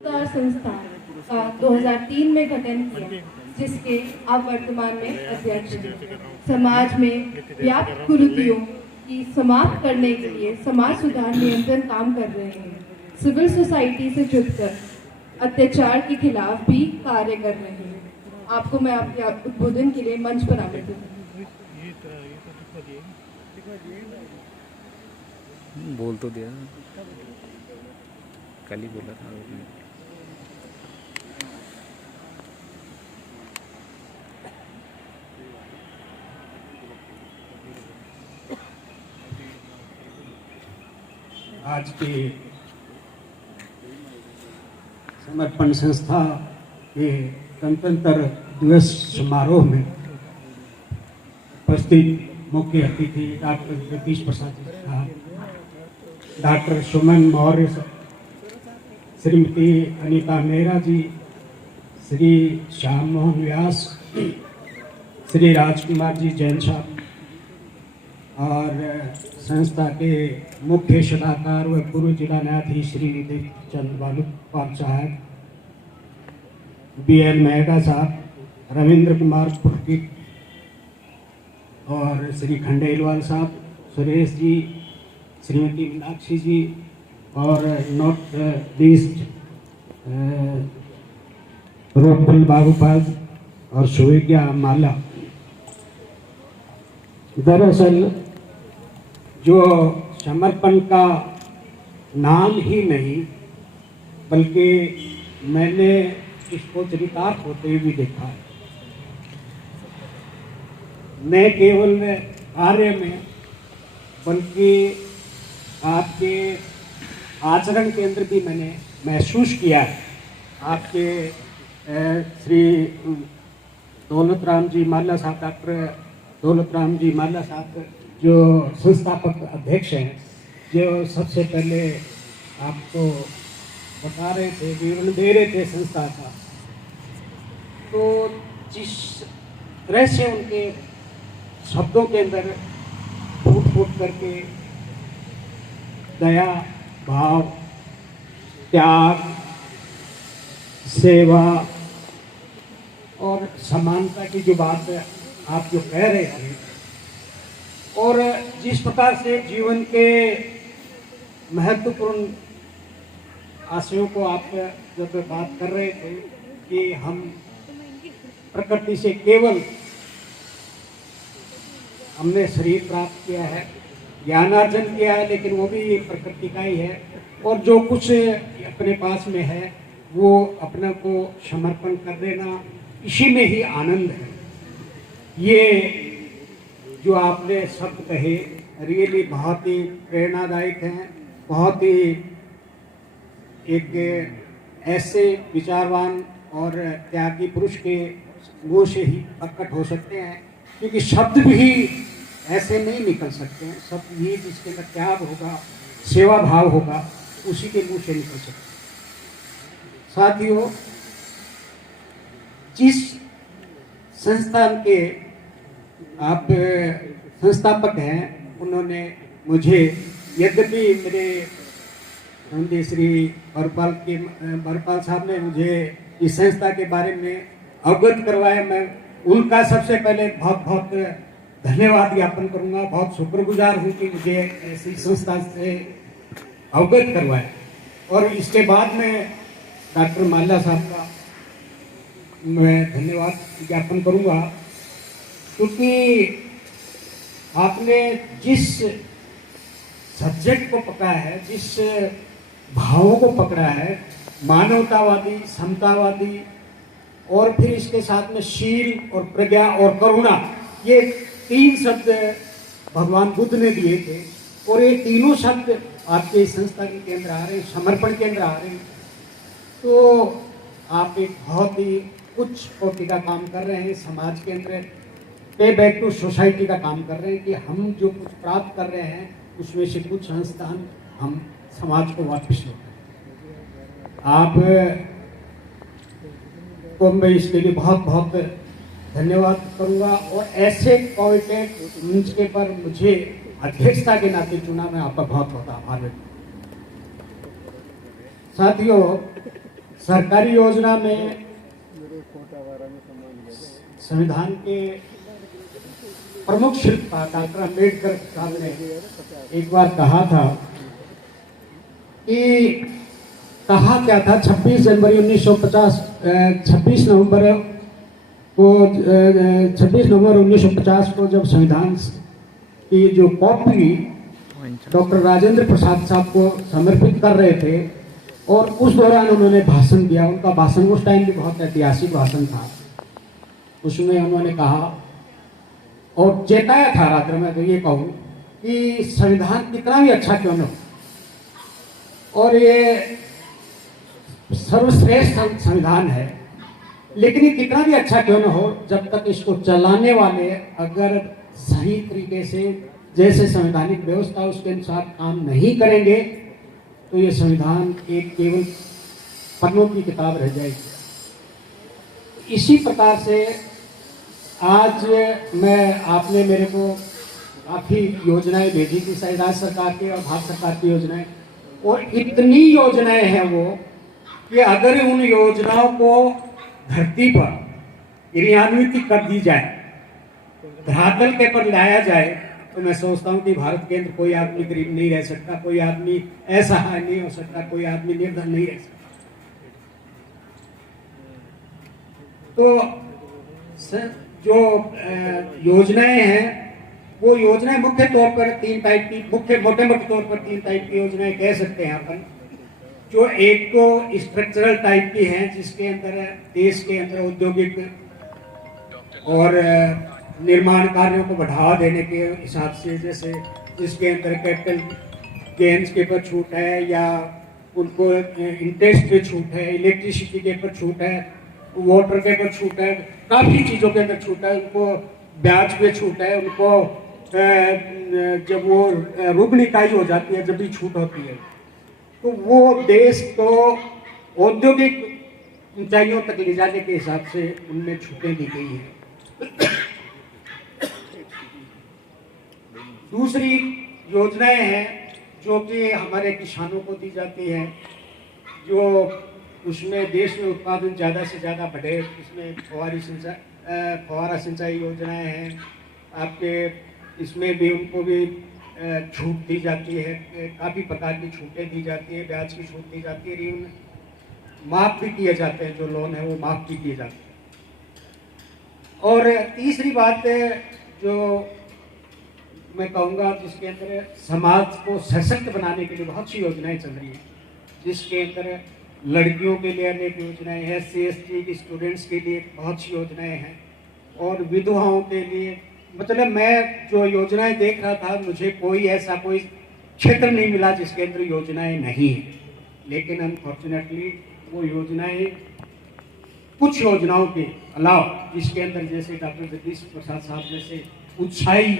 पुरस्कार संस्था का 2003 में गठन किया, जिसके आप वर्तमान में अध्यक्ष हैं। समाज में व्याप्त कुरीतियों की समाप्त करने के लिए समाज सुधार नियंत्रण काम कर रहे हैं। सिविल सोसाइटी से जुड़कर अत्याचार के खिलाफ भी कार्य कर रहे हैं। आपको मैं आपके उद्बोधन के लिए मंच पर आमंत्रित हूं। बोल तो दिया, कल ही बोला था आपने। आज के समर्पण संस्था के गणतंत्र दिवस समारोह में उपस्थित मुख्य अतिथि डॉक्टर जगदीश प्रसाद साहब, डॉक्टर सुमन मौर्य, श्रीमती अनीता मेहरा जी, श्री श्याम मोहन व्यास, श्री राजकुमार जी जैन साहब और संस्था के मुख्य सलाहकार व पूर्व जिला न्यायाधीश श्री निधि चंद बालूपाल साहब, BL मेहगा साहब, रविंद्र कुमार पुरकित और श्री खंडेलवाल साहब, सुरेश जी, श्रीमती मीनाक्षी जी और नॉट लीस्ट रोहफुल बाबूपाल और सुविज्ञा माला। दरअसल जो समर्पण का नाम ही नहीं बल्कि मैंने इसको चरितार्थ होते हुए देखा है। न केवल कार्य में बल्कि आपके आचरण के अंदर भी मैंने महसूस किया है। आपके श्री दौलत राम जी माला साहब, डॉक्टर दौलत राम जी माला साहब जो संस्थापक अध्यक्ष हैं, जो सबसे पहले आपको बता रहे थे, विवरण दे रहे थे संस्था का, तो जिस तरह से उनके शब्दों के अंदर फूट फूट करके दया भाव, त्याग, सेवा और समानता की जो बात आप जो कह रहे थे और जिस प्रकार से जीवन के महत्वपूर्ण आशयों को आप जब बात कर रहे थे कि हम प्रकृति से केवल हमने शरीर प्राप्त किया है, ज्ञानार्जन किया है, लेकिन वो भी प्रकृति का ही है और जो कुछ अपने पास में है वो अपने को समर्पण कर देना, इसी में ही आनंद है। ये जो आपने शब्द कहे रियली बहुत ही प्रेरणादायक हैं, बहुत ही एक ऐसे विचारवान और त्यागी पुरुष के मुँह से ही प्रकट हो सकते हैं, क्योंकि शब्द भी ऐसे नहीं निकल सकते हैं। शब्द भी जिसके अंदर त्याग होगा, सेवा भाव होगा, उसी के मुँह से निकल सकते हैं। साथियों, जिस संस्थान के आप संस्थापक हैं, उन्होंने मुझे, यद्यपि मेरे हिंदी श्री बरपाल साहब ने मुझे इस संस्था के बारे में अवगत करवाया, मैं उनका सबसे पहले बहुत बहुत धन्यवाद ज्ञापन करूंगा। बहुत शुक्रगुजार हूँ कि मुझे ऐसी संस्था से अवगत करवाया। और इसके बाद में डॉक्टर माला साहब का मैं धन्यवाद ज्ञापन करूंगा, क्योंकि आपने जिस सब्जेक्ट को पकड़ा है, जिस भावों को पकड़ा है, मानवतावादी, समतावादी और फिर इसके साथ में शील और प्रज्ञा और करुणा, ये तीन शब्द भगवान बुद्ध ने दिए थे और ये तीनों शब्द आपके संस्था के केंद्र आ रहे हैं, समर्पण केंद्र आ रहे हैं। तो आप एक बहुत ही उच्च कोटि का काम कर रहे हैं, समाज के अंदर पे बैक टू सोसाइटी का काम कर रहे हैं कि हम जो कुछ प्राप्त कर रहे हैं उसमें से कुछ संस्थान हम समाज को वापस लौटाएं। आप को मैं इसके लिए बहुत बहुत धन्यवाद करूंगा और ऐसे कोविटेड मंच के पर मुझे अध्यक्षता के नाते चुना, मैं आपका बहुत बहुत आभार व्यक्त। साथियों, सरकारी योजना में संविधान के प्रमुख शिल्पकार डॉक्टर अम्बेडकर साहब ने एक बार कहा था कि कहा क्या था 26 जनवरी 1950 26 नवंबर को 26 नवंबर 1950 को जब संविधान की जो कॉपी डॉक्टर राजेंद्र प्रसाद साहब को समर्पित कर रहे थे और उस दौरान उन्होंने भाषण दिया। उनका भाषण उस टाइम भी बहुत ऐतिहासिक भाषण था। उसमें उन्होंने कहा और चेताया था, रात्र में तो ये कहूँ कि संविधान कितना भी अच्छा क्यों न हो और ये सर्वश्रेष्ठ संविधान है, लेकिन ये कितना भी अच्छा क्यों न हो, जब तक इसको चलाने वाले अगर सही तरीके से जैसे संवैधानिक व्यवस्था उसके अनुसार काम नहीं करेंगे तो ये संविधान एक केवल पन्नों की किताब रह जाएगी। इसी प्रकार से आज आपने मेरे को काफ़ी योजनाएं भेजी थी, शायद राज्य सरकार की और भारत सरकार की योजनाएं, और इतनी योजनाएं हैं वो कि अगर उन योजनाओं को धरती पर क्रियान्वित कर दी जाए, धरातल के पर लाया जाए, तो मैं सोचता हूँ कि भारत के अंदर कोई आदमी गरीब नहीं रह सकता, कोई आदमी असहाय नहीं हो सकता, कोई आदमी निर्धन नहीं रह सकता। तो जो योजनाएं हैं वो योजनाएं मुख्य तौर पर तीन टाइप की, मोटे तौर पर तीन टाइप की योजनाएं कह सकते हैं अपन। जो एक तो स्ट्रक्चरल टाइप की हैं, जिसके अंदर देश के अंदर औद्योगिक और निर्माण कार्यों को बढ़ावा देने के हिसाब से, जैसे जिसके अंदर कैपिटल गेन्स के ऊपर छूट है या उनको इंटरेस्ट पे छूट है, इलेक्ट्रिसिटी के ऊपर छूट है, वाटर के ऊपर छूट है, काफ़ी चीज़ों के अंदर छूट है, उनको ब्याज पे छूट है, उनको जब वो रुग्ण इकाई हो जाती है, जब भी छूट होती है, तो वो देश को औद्योगिक ऊंचाइयों तक ले जाने के हिसाब से उनमें छूटें दी गई हैं। दूसरी योजनाएं हैं जो कि हमारे किसानों को दी जाती हैं, जो उसमें देश में उत्पादन ज़्यादा से ज़्यादा बढ़े, इसमें फव्वारा सिंचाई योजनाएं हैं आपके, इसमें भी उनको भी छूट दी जाती है, काफ़ी प्रकार की छूटें दी जाती हैं, ब्याज की छूट दी जाती है, ऋण माफ़ भी किए जाते हैं, जो लोन है वो माफ़ भी किए जाते हैं। और तीसरी बात जो मैं कहूँगा, जिसके अंदर समाज को सशक्त बनाने के लिए बहुत सी योजनाएं चल रही हैं, जिसके अंदर लड़कियों के लिए अनेक योजनाएं हैं, SC/ST की स्टूडेंट्स के लिए बहुत सी योजनाएं हैं, और विधवाओं के लिए। मतलब मैं जो योजनाएं देख रहा था, मुझे कोई ऐसा कोई क्षेत्र नहीं मिला जिसके अंदर योजनाएं नहीं हैं, लेकिन अनफॉर्चुनेटली वो योजनाएं, कुछ योजनाओं के अलावा जिसके अंदर जैसे डॉक्टर जगदीश प्रसाद साहब जैसे उत्साही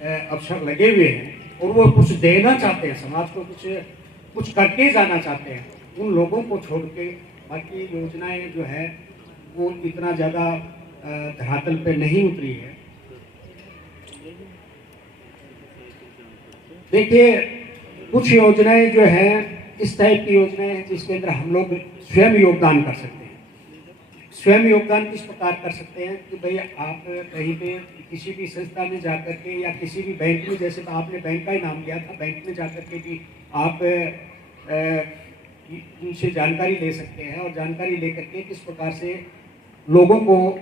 अवसर लगे हुए हैं और वो कुछ देना चाहते हैं समाज को, कुछ करके जाना चाहते हैं, उन लोगों को छोड़ के बाकी योजनाएं जो है वो इतना ज़्यादा धरातल पे नहीं उतरी है। देखिए, कुछ योजनाएं जो हैं इस टाइप की योजनाएं हैं जिसके अंदर हम लोग स्वयं योगदान कर सकते हैं। स्वयं योगदान किस प्रकार कर सकते हैं कि भाई आप कहीं पे किसी भी संस्था में जा कर के या किसी भी बैंक में, जैसे आपने बैंक का ही नाम लिया था, बैंक में जा कर के भी आप उनसे जानकारी ले सकते हैं और जानकारी लेकर के किस प्रकार से लोगों को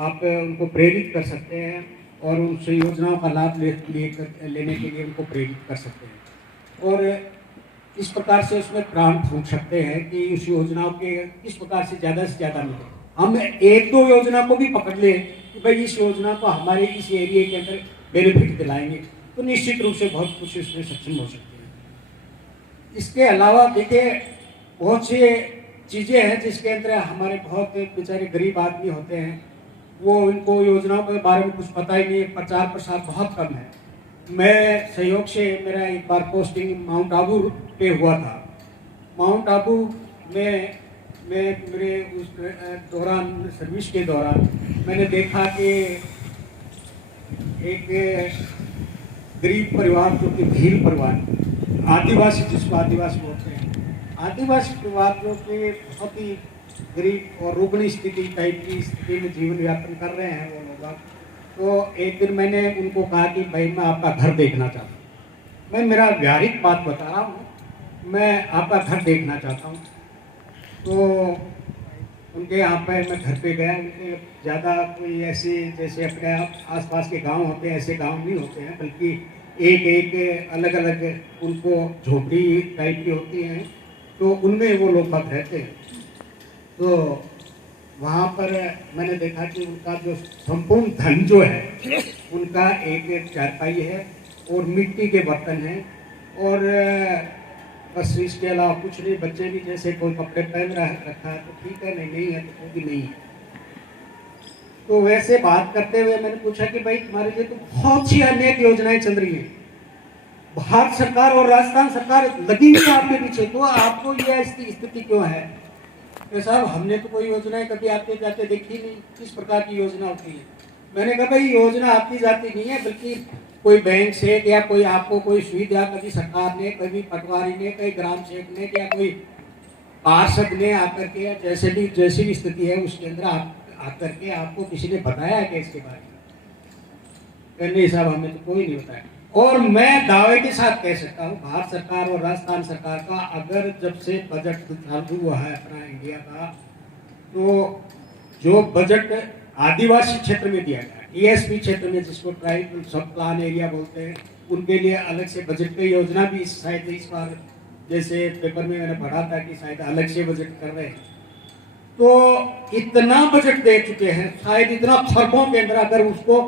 आप उनको प्रेरित कर सकते हैं और उनसे योजनाओं का लाभ लेने के लिए उनको प्रेरित कर सकते हैं, और इस प्रकार से उसमें प्राण फूंक सकते हैं कि उस योजनाओं के किस प्रकार से ज़्यादा मिले। हम एक दो योजना को भी पकड़ लें कि भाई इस योजना को हमारे इस एरिया के अंदर बेनिफिट दिलाएंगे, तो निश्चित रूप से बहुत कुछ इसमें सक्षम हो सकते हैं। इसके अलावा देखिए, बहुत सी चीज़ें हैं जिसके अंदर हमारे बहुत बेचारे गरीब आदमी होते हैं, वो इनको योजनाओं के बारे में कुछ पता ही नहीं है, प्रचार प्रसार बहुत कम है। मैं सहयोग से, मेरा एक बार पोस्टिंग माउंट आबू पे हुआ था। माउंट आबू में मेरे उस दौरान, सर्विस के दौरान मैंने देखा कि एक गरीब परिवार जो कि भील परिवार, आदिवासी, जिसको आदिवासी बोलते हैं, आदिवासी परिवारों के बहुत ही गरीब और रुग्ण स्थिति टाइप की स्थिति में जीवन यापन कर रहे हैं वो लोग। तो एक दिन मैंने उनको कहा कि भाई मैं आपका घर देखना चाहता हूँ, मैं मेरा व्यावहारिक बात बता रहा हूँ, मैं आपका घर देखना चाहता हूँ। तो उनके यहाँ पे मैं घर पे गया, उनके ज़्यादा कोई ऐसे जैसे अपने आसपास के गांव होते हैं ऐसे गांव नहीं होते हैं, बल्कि एक एक अलग अलग उनको झोपड़ी टाइप की होती हैं, तो उनमें वो लोग बाग रहते हैं। तो वहाँ पर मैंने देखा कि उनका जो संपूर्ण धन जो है उनका एक चारपाई है और मिट्टी के बर्तन हैं, और बस इसके अलावा कुछ नहीं। बच्चे भी जैसे कोई कपड़े पहन रखा है तो ठीक है, नहीं है तो कोई भी नहीं है। तो वैसे बात करते हुए मैंने पूछा कि भाई तुम्हारे लिए तो बहुत सी अनेक योजनाएं चल रही हैं, भारत सरकार और राजस्थान सरकार लगी हुई है आपके पीछे, तो आपको यह स्थिति क्यों है? तो साहब हमने तो कोई योजनाएं कभी आते जाते देखी नहीं, किस प्रकार की योजना होती है। मैंने कहा भाई योजना आती जाती नहीं है, बल्कि कोई बैंक से या कोई आपको कोई सुविधा कभी सरकार ने, कभी पटवारी ने, कभी ग्राम सेवक ने या कोई पार्षद ने आकर के जैसी भी स्थिति है उसके अंदर आकर के आपको किसी ने बताया है कि इसके बारे में? नहीं साहब हमें तो कोई नहीं बताया। और मैं दावे के साथ कह सकता हूँ भारत सरकार और राजस्थान सरकार का अगर जब से बजट चालू हुआ है अपना इंडिया का, तो जो बजट आदिवासी क्षेत्र में दिया गया, टीएसपी क्षेत्र में जिसको ट्राइबल सब प्लान एरिया बोलते हैं, उनके लिए अलग से बजट की योजना भी शायद इस बार जैसे पेपर में मैंने पढ़ा था कि शायद अलग से बजट कर रहे हैं। तो इतना बजट दे चुके हैं, शायद इतना खरबों के अंदर अगर उसको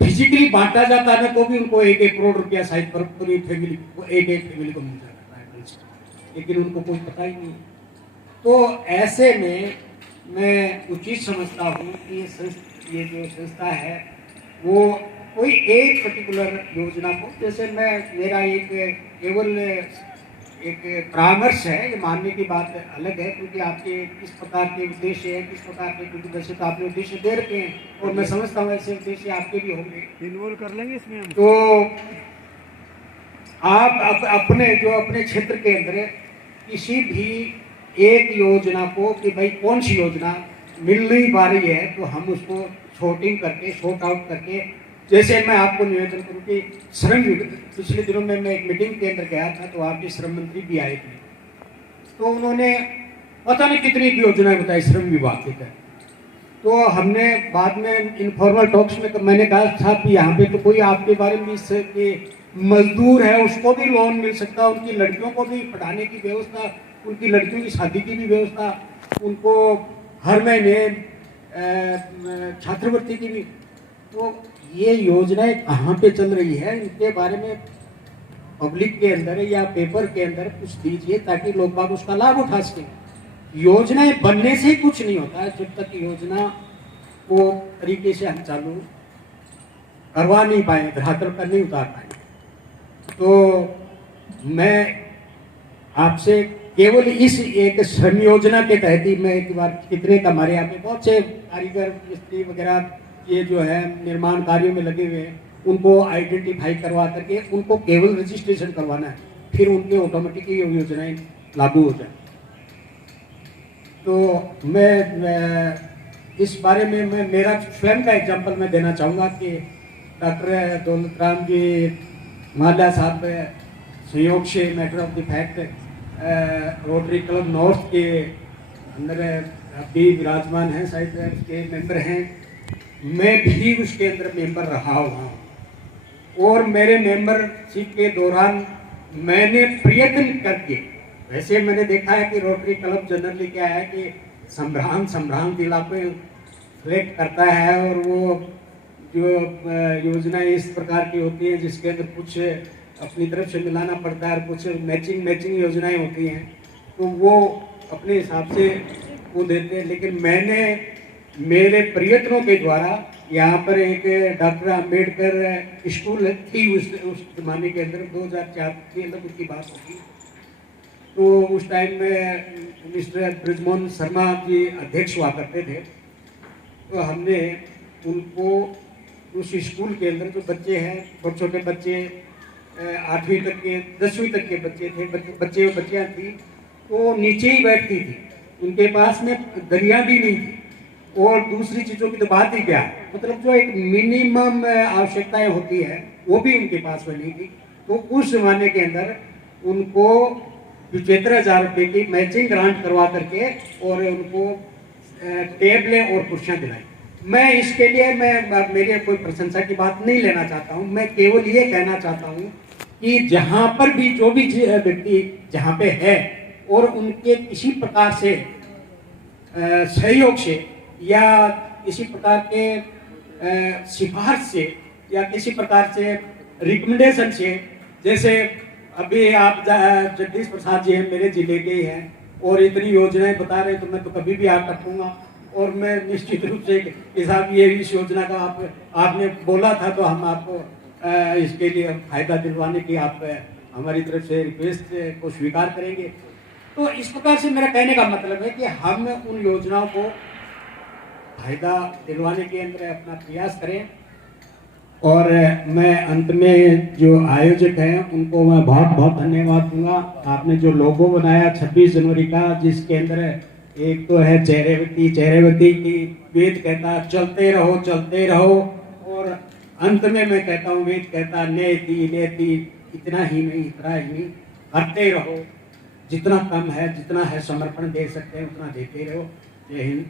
फिजिकली बांटा जाता है तो भी उनको 1-1 करोड़ रुपया शायद पूरी फैमिली को एक फैमिली को मिल जाता है, लेकिन उनको कोई पता ही नहीं। तो ऐसे में मैं उचित समझता हूँ कि ये जो संस्था है वो कोई एक पर्टिकुलर योजना को, जैसे मेरा एक केवल एक परामर्श है, ये मानने की बात अलग है, क्योंकि आपके किस प्रकार के उद्देश्य है, किस प्रकार के, क्योंकि वैसे तो आपने उद्देश्य दे रखे हैं और मैं समझता हूँ ऐसे उद्देश्य आपके भी होंगे, इन्वॉल्व कर लेंगे इसमें। तो आप अपने क्षेत्र के अंदर किसी भी एक योजना को कि भाई कौन सी योजना मिल नहीं पा रही है तो हम उसको शॉर्ट आउट करके, जैसे मैं आपको निवेदन करूं कि श्रम, पिछले दिनों में मैं एक मीटिंग के अंदर गया था तो आपके श्रम मंत्री भी आए थे, तो उन्होंने पता नहीं कितनी योजनाएं बताई श्रम विभाग के तहत। तो हमने बाद में इनफॉर्मल टॉक्स में मैंने कहा था कि यहाँ पे तो कोई आपके बारे में कि मजदूर है उसको भी लोन मिल सकता, उनकी लड़कियों को भी पढ़ाने की व्यवस्था, उनकी लड़कियों की शादी की भी व्यवस्था, उनको हर महीने छात्रवृत्ति की भी। तो ये योजनाएं कहाँ पे चल रही है, इनके बारे में पब्लिक के अंदर या पेपर के अंदर कुछ दीजिए ताकि लोग बाग उसका लाभ उठा सकें। योजनाएं बनने से कुछ नहीं होता है जब तक योजना को तरीके से हम चालू करवा नहीं पाए, धरातल पर नहीं उतार पाए। तो मैं आपसे केवल इस एक श्रम योजना के तहत ही मैं एक बार कितने का, हमारे यहाँ पे बहुत से कारीगर मिस्त्री वगैरह ये जो है निर्माण कार्यों में लगे हुए हैं, उनको आइडेंटिफाई करवा करके उनको केवल रजिस्ट्रेशन करवाना है, फिर उनके ऑटोमेटिक ये योजनाएं लागू हो जाए। तो मैं इस बारे में मेरा स्वयं का एग्जांपल मैं देना चाहूँगा कि डॉक्टर दौलत राम जी माल्या साहब संयोग से matter of the fact rotary club north के अंदर अभी विराजमान हैं, शायद उसके मेंबर हैं, मैं भी उसके अंदर मेंबर रहा हुआ हूँ। और मेरे मेंबरशिप के दौरान मैंने प्रयत्न करके, वैसे मैंने देखा है कि रोटरी क्लब जनरली क्या है कि संभ्रांत जिला पे सिलेक्ट करता है और वो जो योजनाएं इस प्रकार की होती हैं जिसके अंदर कुछ अपनी तरफ से मिलाना पड़ता है और कुछ मैचिंग योजनाएं होती हैं, तो वो अपने हिसाब से वो देते हैं। लेकिन मैंने मेरे प्रयत्नों के द्वारा यहाँ पर एक डॉक्टर अंबेडकर स्कूल थी उस जमाने के अंदर, 2004 के अंदर उसकी बात होगी, तो उस टाइम में मिस्टर ब्रिजमोहन शर्मा जी अध्यक्ष हुआ करते थे। तो हमने उनको उस स्कूल के अंदर जो बच्चे हैं, छोटे छोटे बच्चे 8वीं तक के 10वीं तक के बच्चे थे, बच्चे और बच्चियाँ थी, वो नीचे ही बैठती थी, उनके पास में दरिया भी नहीं थी, और दूसरी चीज़ों की तो बात ही क्या है, मतलब जो एक मिनिमम आवश्यकताएं होती है वो भी उनके पास में नहीं थी। तो उस जमाने के अंदर उनको 75,000 रुपये की मैचिंग ग्रांट करवा करके और उनको टेबलें और कुर्सियाँ दिलाई। मैं इसके लिए मेरी कोई प्रशंसा की बात नहीं लेना चाहता हूँ, मैं केवल ये कहना चाहता हूँ कि जहाँ पर भी जो भी व्यक्ति जहाँ पे है और उनके किसी प्रकार से सहयोग से या किसी प्रकार के सिफारिश से या किसी प्रकार से रिकमेंडेशन से, जैसे अभी आप जगदीश प्रसाद जी हैं, मेरे जिले के ही हैं और इतनी योजनाएं बता रहे हैं, तो मैं तो कभी भी आप रखूँगा और मैं निश्चित रूप से कि साहब ये इस योजना का आपने बोला था तो हम आपको इसके लिए फायदा दिलवाने की आप हमारी तरफ से रिक्वेस्ट को स्वीकार करेंगे। तो इस प्रकार से मेरा कहने का मतलब है कि हम उन योजनाओं को फायदा दिलवाने के अंदर अपना प्रयास करें। और मैं अंत में जो आयोजक हैं उनको मैं बहुत बहुत धन्यवाद दूंगा। आपने जो लोगो बनाया 26 जनवरी का, जिसके अंदर एक तो है चेहरेवती की वेद कहता चलते रहो, और अंत में मैं कहता हूँ वेद कहता नेति, इतना ही नहीं, करते रहो, जितना कम है जितना है समर्पण दे सकते हैं उतना देते रहो। जय हिंद।